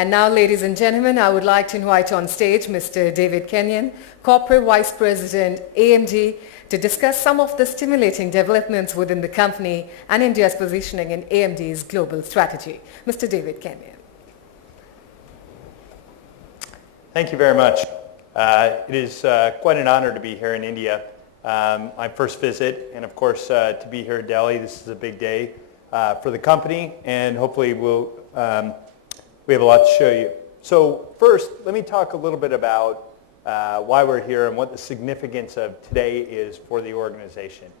And now, ladies and gentlemen, I would like to invite on stage Mr. David Kenyon, Corporate Vice President, AMD, to discuss some of the stimulating developments within the company and India's positioning in AMD's global strategy. Mr. David Kenyon. Thank you very much. It is quite an honor to be here in India. My first visit, and of course to be here in Delhi. This is a big day for the company, and hopefully we have a lot to show you. So first, let me talk a little bit about why we're here and what the significance of today is for the organization.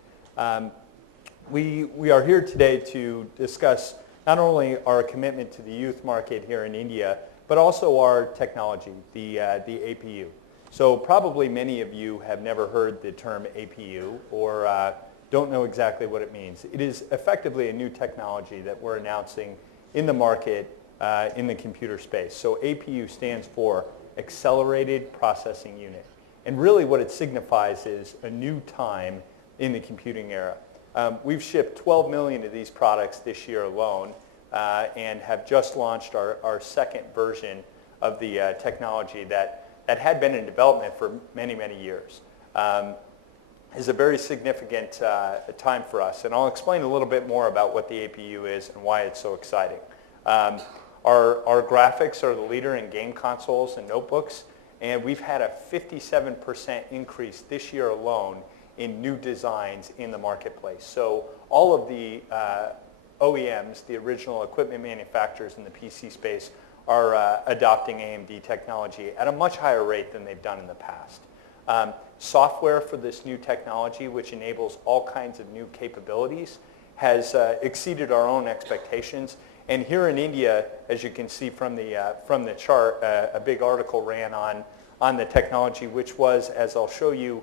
We are here today to discuss not only our commitment to the youth market here in India, but also our technology, the APU. So probably many of you have never heard the term APU or don't know exactly what it means. It is effectively a new technology that we're announcing in the market in the computer space. So APU stands for Accelerated Processing Unit. And really what it signifies is a new time in the computing era. We've shipped 12 million of these products this year alone and have just launched our second version of the technology that had been in development for many, many years. Is a very significant time for us. And I'll explain a little bit more about what the APU is and why it's so exciting. Our graphics are the leader in game consoles and notebooks, and we've had a 57% increase this year alone in new designs in the marketplace. So all of the OEMs, the original equipment manufacturers in the PC space, are adopting AMD technology at a much higher rate than they've done in the past. Software for this new technology, which enables all kinds of new capabilities, has exceeded our own expectations. And here in India, as you can see from the chart, a big article ran on the technology, which was, as I'll show you,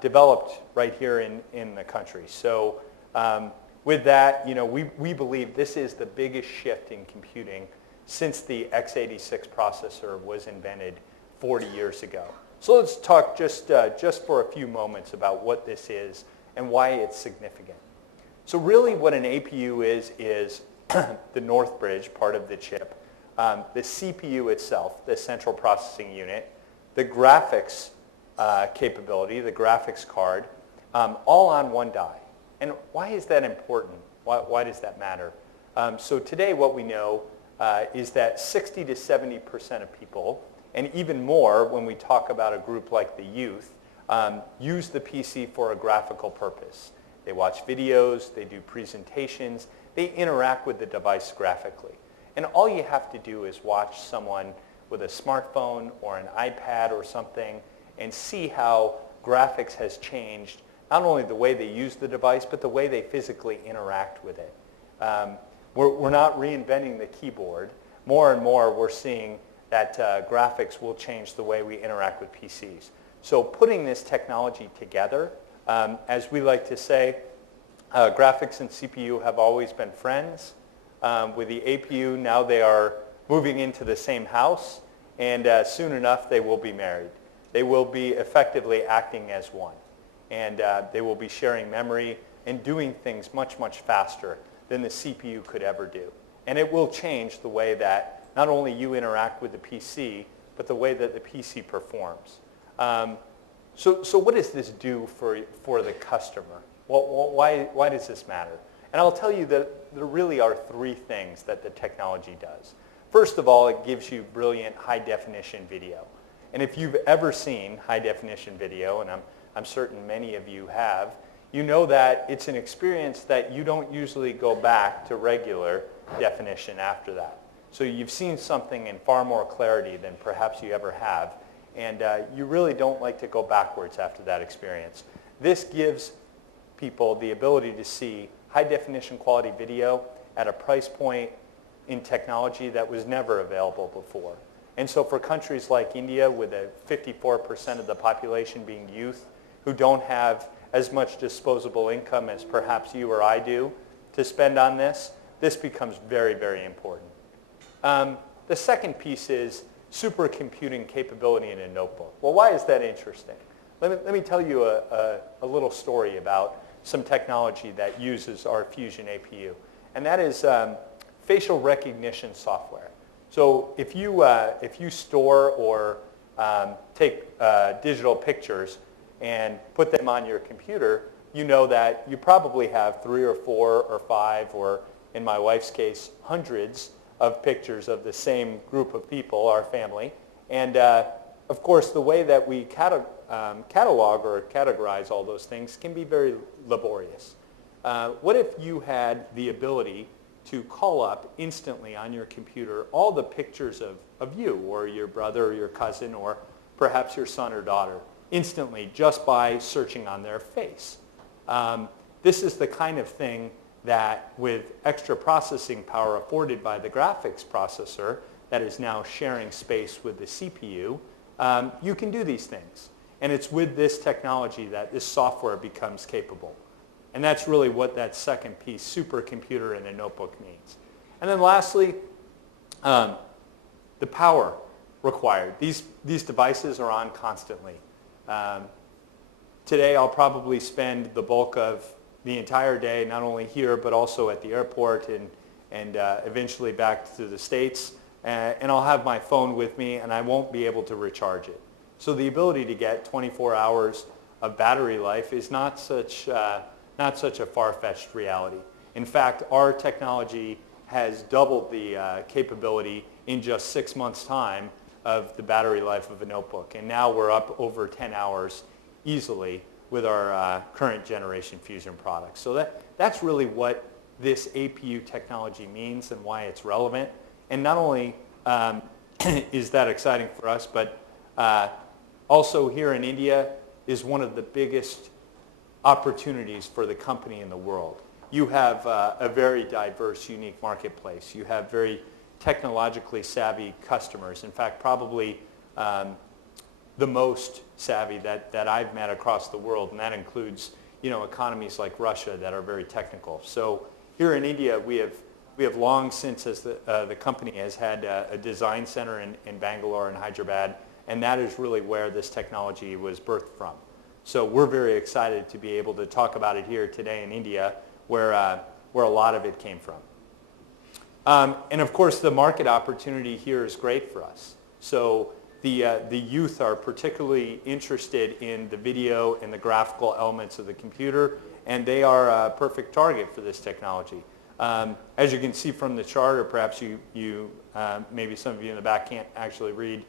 developed right here in the country. So with that, we believe this is the biggest shift in computing since the x86 processor was invented 40 years ago. So let's talk just for a few moments about what this is and why it's significant. So really what an APU is the North Bridge, part of the chip, the CPU itself, the central processing unit, the graphics capability, the graphics card, all on one die. And why is that important? Why does that matter? So today what we know is that 60 to 70% of people, and even more when we talk about a group like the youth, use the PC for a graphical purpose. They watch videos, they do presentations, they interact with the device graphically. And all you have to do is watch someone with a smartphone or an iPad or something and see how graphics has changed, not only the way they use the device, but the way they physically interact with it. We're not reinventing the keyboard. More and more we're seeing that graphics will change the way we interact with PCs. So putting this technology together, as we like to say, graphics and CPU have always been friends. With the APU, now they are moving into the same house, and soon enough they will be married. They will be effectively acting as one, and they will be sharing memory and doing things much, much faster than the CPU could ever do. And it will change the way that not only you interact with the PC, but the way that the PC performs. So what does this do for the customer? Why does this matter? And I'll tell you that there really are three things that the technology does. First of all, it gives you brilliant high-definition video. And if you've ever seen high-definition video, and I'm certain many of you have, you know that it's an experience that you don't usually go back to regular definition after that. So you've seen something in far more clarity than perhaps you ever have, and you really don't like to go backwards after that experience. This gives people the ability to see high-definition quality video at a price point in technology that was never available before. And so for countries like India, with a 54% of the population being youth who don't have as much disposable income as perhaps you or I do to spend on this, this becomes very, very important. The second piece is supercomputing capability in a notebook. Well, why is that interesting? Let me tell you a little story about some technology that uses our Fusion APU, and that is facial recognition software. So if you store or take digital pictures and put them on your computer, you know that you probably have 3 or 4 or 5, or in my wife's case, hundreds of pictures of the same group of people, our family. And of course, the way that we catalog or categorize all those things can be very laborious. What if you had the ability to call up instantly on your computer all the pictures of you or your brother or your cousin or perhaps your son or daughter instantly just by searching on their face? This is the kind of thing that with extra processing power afforded by the graphics processor that is now sharing space with the CPU, you can do these things. And it's with this technology that this software becomes capable. And that's really what that second piece, supercomputer in a notebook, means. And then lastly, the power required. These devices are on constantly. Today I'll probably spend the bulk of the entire day, not only here, but also at the airport and eventually back to the States. And I'll have my phone with me, and I won't be able to recharge it. So the ability to get 24 hours of battery life is not such a far-fetched reality. In fact, our technology has doubled the capability in just 6 months' time of the battery life of a notebook. And now we're up over 10 hours easily with our current generation Fusion products. So that's really what this APU technology means and why it's relevant. And not only is that exciting for us, but also here in India is one of the biggest opportunities for the company in the world. You have a very diverse, unique marketplace. You have very technologically savvy customers. In fact, probably the most savvy that I've met across the world, and that includes economies like Russia that are very technical. So here in India, we have long since, as the company has had a design center in Bangalore and Hyderabad, and that is really where this technology was birthed from. So we're very excited to be able to talk about it here today in India, where a lot of it came from. And of course, the market opportunity here is great for us. So the youth are particularly interested in the video and the graphical elements of the computer, and they are a perfect target for this technology. As you can see from the chart, or perhaps maybe some of you in the back can't actually read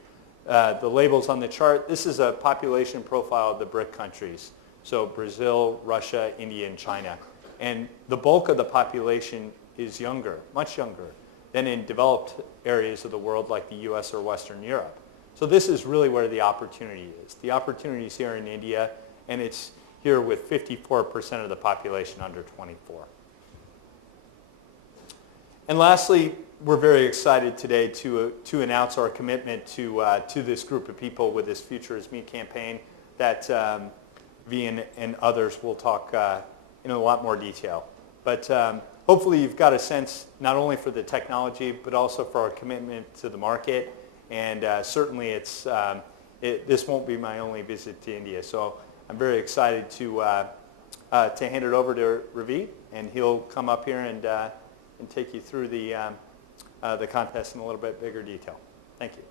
the labels on the chart, this is a population profile of the BRIC countries. So Brazil, Russia, India, and China. And the bulk of the population is younger, much younger, than in developed areas of the world like the US or Western Europe. So this is really where the opportunity is. The opportunity is here in India, and it's here with 54% of the population under 24. And lastly, we're very excited today to announce our commitment to this group of people with this Future is Me campaign that Vian and others will talk in a lot more detail. But hopefully you've got a sense not only for the technology, but also for our commitment to the market. And certainly this won't be my only visit to India. So I'm very excited to hand it over to Ravi, and he'll come up here and take you through the contest in a little bit bigger detail. Thank you.